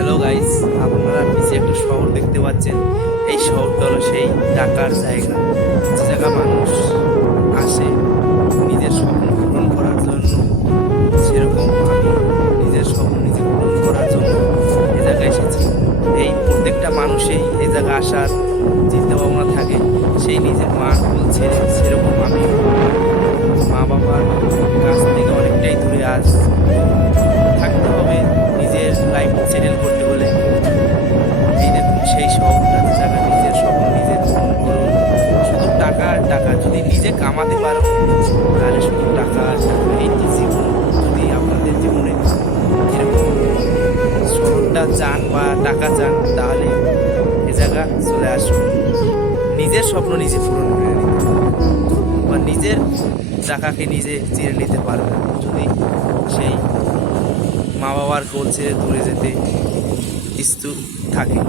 Hello guys, আপনারা নিচে একটা শহর দেখতে পাচ্ছেন। এই শহরটা হলো সেই টাকার জায়গা, যে জায়গা মানুষ আসে নিজের স্বপ্ন পূরণ করার জন্য। সেরকম আমি নিজের স্বপ্ন নিজে পূরণ করার জন্য এ জায়গায় এসেছি। এই প্রত্যেকটা মানুষই এই জায়গায় আসার চিন্তা ভাবনা থাকে, সেই নিজের মা বলছে। সেরকম আমি মা বাবার কাছ থেকে অনেকটাই দূরে আজ থাকতে হবে নিজের লাইফ সেটেল করতে হলে। এই দেখুন সেই শহরটা, যে জায়গায় নিজের স্বপ্ন নিজে পূরণ করুন। শুধু টাকা আর টাকা, যদি নিজে কামাতে পারো তাহলে শুধু টাকা আর টাকা। এই তো জীবন। যদি আপনাদের জীবনে এরকম শহরটা চান বা টাকা চান, তাহলে এ জায়গা চলে আসুন। নিজের স্বপ্ন নিজে পূরণ করে নিতে বা নিজের টাকাকে নিজে চিনে নিতে পারবেন, যদি সেই মা বাবার কোল ছেড়ে দূরে যেতে ইচ্ছুক থাকে।